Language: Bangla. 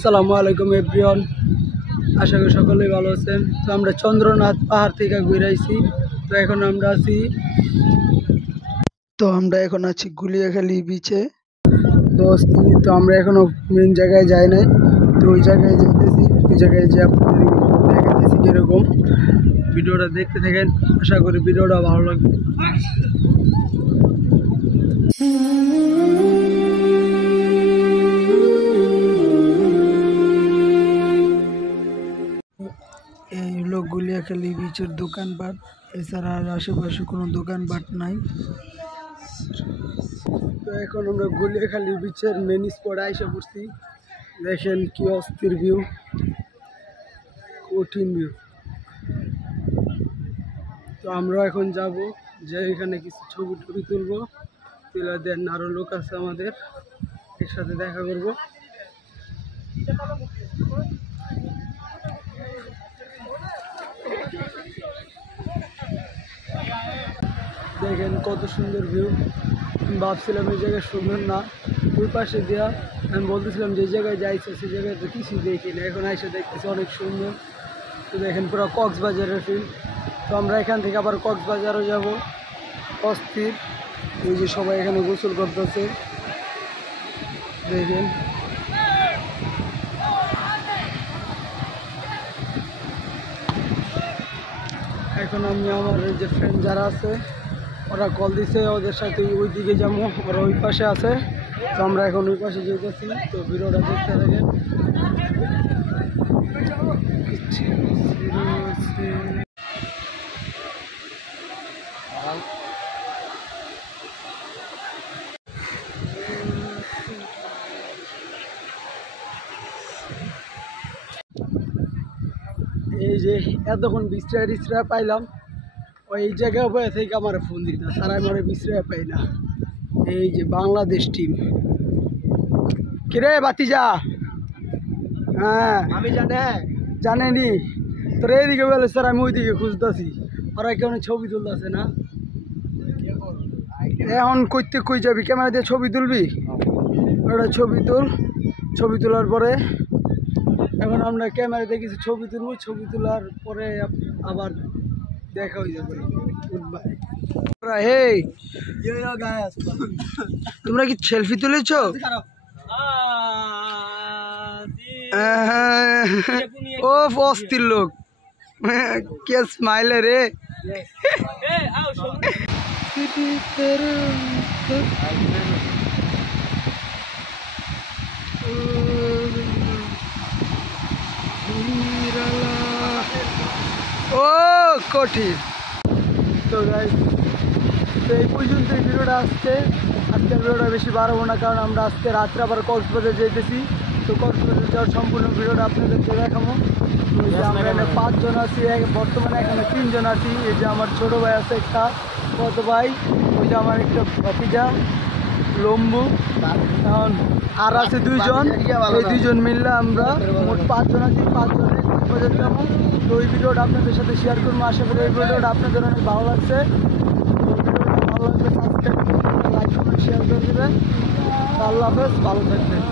আসসালামু আলাইকুম এভরিওয়ান, আশা করি সকলেই ভালো আছেন। তো আমরা চন্দ্রনাথ পাহাড় থেকে ঘুরে আইছি। তো আমরা এখন আছি গুলিয়াখালী বিচে। তো আমরা এখনো মেন জায়গায় যাই নাই, তো ওই জায়গায় যেতেছি। ওই জায়গায় যে আপনাদের দেখাতেছি কিরকম। ভিডিওটা দেখতে থাকেন, আশা করি ভিডিওটা ভালো লাগবে। এই হলো গুলিয়াখালী বিচের দোকানপাট, এছাড়া আর আশেপাশে কোনো দোকানপাট নাই। তো এখন আমরা গুলিয়াখালী বিচের মেন স্পটে এসে পড়ছি। দেখেন কি অস্থির ভিউ, কঠিন ভিউ। তো আমরা এখন যাব, যে এখানে কিছু ছবি টবি তুলবো, তুলে দেন আরো লোক আছে আমাদের, এর সাথে দেখা করবো। দেখেন কত সুন্দর ভিউ। আমি ভাবছিলাম এই জায়গায় সুন্দর না, ওই পাশে দিয়া আমি বলতেছিলাম যে জায়গায় যাইছে সেই জায়গায় তো কিছুই দেখি না, এখন এসে দেখতেছি অনেক সুন্দর। তো দেখেন পুরো কক্সবাজারের ফিল। তো আমরা এখান থেকে আবার কক্সবাজারও যাব, অস্থির। এই যে সবাই এখানে গোসল করতেছে, দেখেন। এখন আমি আমার যে ফ্রেন্ড যারা আছে ওরা কল দিছে, ওদের সাথে ওই দিকে যাবো, ওরা ওই পাশে আছে। তো আমরা এখন ওই পাশে যেতেছি। তো ভিডিওটা দেখতে থাকেন। এই যে এতক্ষণ বিশ্রায় পাইলাম, ওই জায়গায় বয়ে থেকে আমার ফোন দিত, সারা আমার বিশ্রায় পাই না। এই যে বাংলাদেশ টিম, কিরে বাতিজা? হ্যাঁ আমি জানেনি তোর এইদিকে বলে, স্যার আমি ওইদিকে খুঁজতেছি, ওরা কেমন ছবি তুলতেছে না। এখন কই যাবি? ক্যামেরা দিয়ে ছবি তুলবি? ওটা ছবি তোলার পরে এখন আমরা ক্যামেরাতে কিছু ছবি তুলবো, ছবি তোলার পরে আবার দেখা হয়ে যাবে। হেই তোমরা কি সেলফি তুলেছ? ও অস্থির লোক, কে স্মাইলে রে। ও কঠিন। তো গাইস, তো এই পর্যন্ত এই ভিডিওটা আজকের ভিডিওটা বেশি বাড়াবো না, কারণ আমরা আজকে রাত্রে আবার কক্সবাজার যেতেছি। তো কক্সবাজার যাওয়ার সম্পূর্ণ ভিডিওটা আপনাদেরকে দেখাবো। আমরা এখানে 5 জন আছি, বর্তমানে এখানে 3 জন আছি। এই যে আমার ছোটো ভাই আছে একটা, কত ভাই, ওই যে আমার একটা ভাতিজা লম্বু, এখন আর আছে 2 জন। এই 2 জন মিললে আমরা মোট 5 জন আছি। 5 জনে কক্সবাজার যাবো। তো এই ভিডিওটা আপনাদের সাথে শেয়ার করবো। আশা করি এই ভিডিওটা আপনাদের অনেক ভালো লাগছে। ভালো লাগলে সাবস্ক্রাইব করবেন, লাইক করবেন, শেয়ার করে দেবেন। আল্লাহ হাফেজ, ভালো থাকবেন।